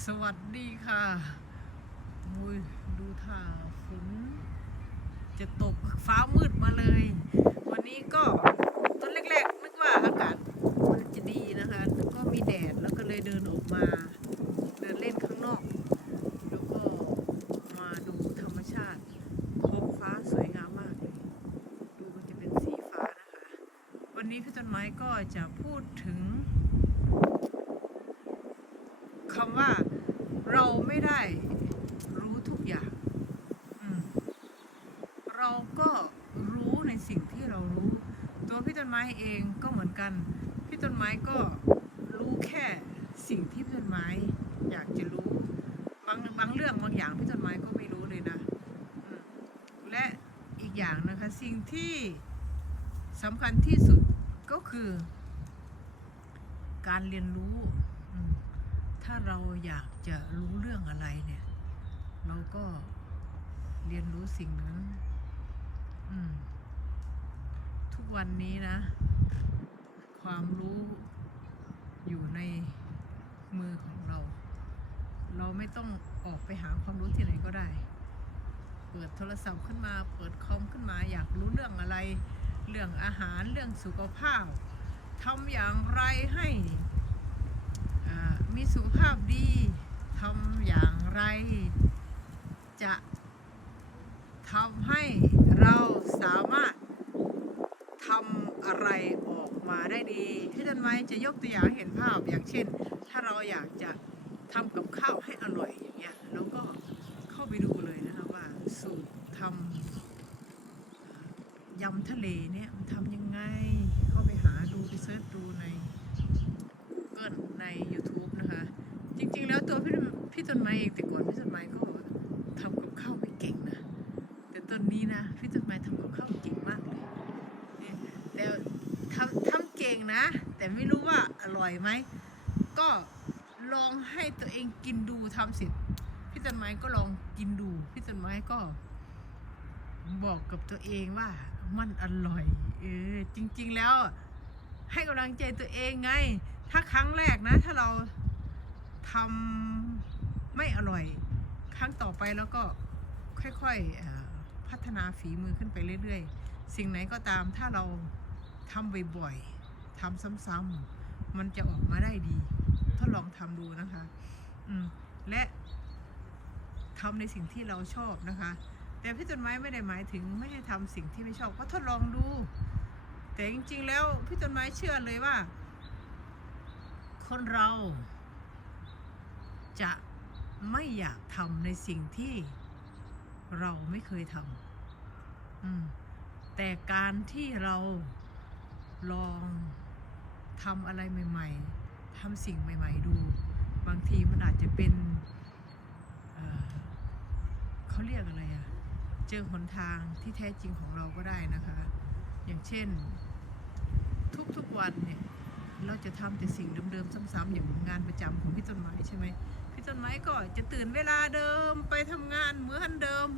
สวัสดีค่ะโอ้ยดูท่าฝนจะตกฟ้ามืดมาเลย วันนี้ก็ตอนแรกๆนึกว่าอากาศมันจะดีนะคะ ก็มีแดดแล้วก็เลยเดินออกมา เดินเล่นข้างนอก แล้วก็มาดูธรรมชาติท้องฟ้าสวยงามมากเลยดูมันจะเป็นสีฟ้านะคะ วันนี้พี่ต้นไม้ก็จะพูดถึง คำว่าเราไม่ได้รู้ทุกอย่าง เราก็รู้ในสิ่งที่เรารู้ ตัวพี่ต้นไม้เองก็เหมือนกัน พี่ต้นไม้ก็รู้แค่สิ่งที่พี่ต้นไม้อยากจะรู้ บางบางเรื่องบางอย่างพี่ต้นไม้ก็ไม่รู้เลยนะ และอีกอย่างนะคะสิ่งที่สำคัญที่สุดก็คือ การเรียนรู้ ถ้าเราอยากจะรู้เรื่องอะไรเนี่ย เราก็เรียนรู้สิ่งนั้น อืม ทุกวันนี้นะ ความรู้อยู่ในมือของเรา เราไม่ต้องออกไปหาความรู้ที่ไหนก็ได้ เปิดโทรศัพท์ขึ้นมา เปิดคอมขึ้นมา อยากรู้เรื่องอะไร เรื่องอาหาร เรื่องสุขภาพทำอย่างไรให้ มีสุขภาพดีทำอย่างไร จะทำให้เราสามารถทำอะไรออกมาได้ดีพี่ต้นไม้จะยกตัวอย่างเห็นภาพอย่างเช่น ถ้าเราอยากจะทำกับข้าวให้อร่อยอย่างเงี้ยเราก็เข้าไปดูเลยนะคะว่าสูตรทำยำทะเลเนี่ยมันทำยังไง เข้าไปหาดูไปเซิร์ชดูใน Google ใน YouTube นะคะ จริงๆ แล้วตัวพี่พี่ต้นไม้เองแต่ก่อนพี่ต้นไม้ก็ทำกับข้าวไม่เก่งนะ แต่ตอนนี้นะพี่ต้นไม้ทำกับข้าวเก่งมากเลยเนี่แต่ทำทำเก่งนะ แต่ไม่รู้ว่าอร่อยไหมก็ลองให้ตัวเองกินดูทำเสร็จพี่ต้นไม้ก็ลองกินดูพี่ต้นไม้ก็ บอกกับตัวเองว่ามันอร่อยเออจริง ๆ แล้วให้กำลังใจตัวเองไง ถ้าครั้งแรกนะ ถ้าเรา ทำไม่อร่อยครั้งต่อไปแล้วก็ค่อยๆพัฒนาฝีมือขึ้นไปเรื่อยๆ สิ่งไหนก็ตามถ้าเราทำบ่อยๆทำซ้ำๆมันจะออกมาได้ดี ทดลองทำดูนะคะอืมและทำในสิ่งที่เราชอบนะคะ แต่พี่ต้นไม้ไม่ได้หมายถึงไม่ให้ทำสิ่งที่ไม่ชอบก็ทดลองดู แต่จริงๆแล้วพี่ต้นไม้เชื่อเลยว่า คนเรา จะไม่อยากทำในสิ่งที่เราไม่เคยทำแต่การที่เราลองทำอะไรใหม่ๆทำสิ่งใหม่ ๆ ดู บางทีมันอาจจะเป็นเเขาเรียกอะไรอะเจอหนทางที่แท้จริงของเราก็ได้นะคะ อย่างเช่น ทุกๆวันเนี่ยเราจะทำแต่สิ่งเดิมๆซ้ำๆอย่างงานประจำของพี่ต้นไม้ใช่ไหม พี่ต้นไม้ก็จะตื่นเวลาเดิมไปทำงานเหมือนเดิม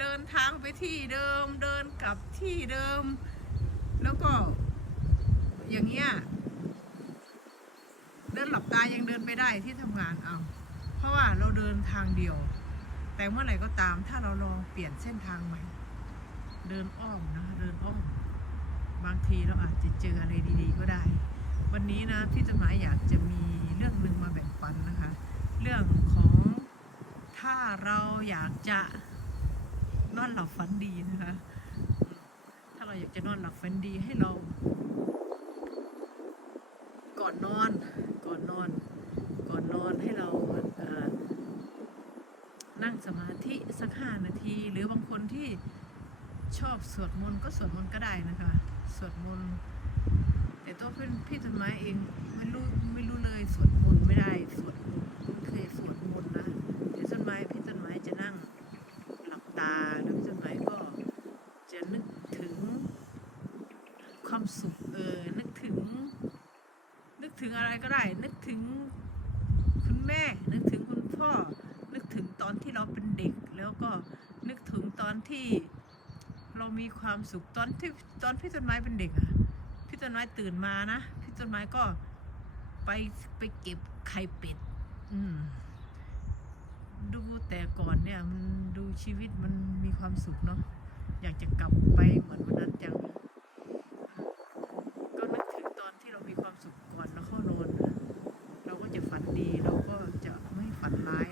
เดินทางไปที่เดิม เดินกลับที่เดิม แล้วก็ อย่างเงี้ยเดินหลับตายังเดินไม่ได้ที่ทำงานเอาเพราะว่าเราเดินทางเดียว แต่เมื่อไหร่ก็ตามถ้าเราลองเปลี่ยนเส้นทางใหม่ เดินอ้อมนะเดินอ้อม บางทีเราอาจจะเจออะไรดี ๆ ก็ได้ วันนี้นะพี่ต้นไม้อยากจะมีเรื่องหนึ่งมาแบ่งปันนะคะ เรื่องของถ้าเราอยากจะนอนหลับฝันดีนะคะ ถ้าเราอยากจะนอนหลับฝันดีให้เรา ก่อนนอน ก่อนนอน ก่อนนอนให้เรานั่งสมาธิสักห้านาที หรือบางคนที่ชอบสวดมนต์ก็สวดมนต์ก็ได้นะคะ สวดมนต์แต่ตัวพี่พี่ต้นไม้เองไม่รู้ไม่รู้เลยสวดมนต์ไม่ได้สวดมนต์ไม่เคยสวดมนต์นะเดี๋ยวต้นไม้พี่ต้ นั่งหลับตาแล้วพี่ต้นไม้ก็จะนึกถึงความสุขเออ นึกถึง นึกถึงอะไรก็ได้ นึกถึงคุณแม่ นึกถึงคุณพ่อ นึกถึงตอนที่เราเป็นเด็ก แล้วก็นึกถึงตอนที่เรามีความสุขตอนที่ตอนพี่ต้นไม้เป็นเด็กอะพี่ต้นไม้ตื่นมานะ พี่ต้นไม้ก็ไปไปเก็บไข่เป็ด อืม ดูแต่ก่อนเนี่ยมันดูชีวิตมันมีความสุขเนาะอยากจะกลับไปเหมือนวันนั้นจังก็นึกถึงตอนที่เรามีความสุขก่อนเราเข้านอนนเราก็จะฝันดีเราก็จะไม่ฝันร้าย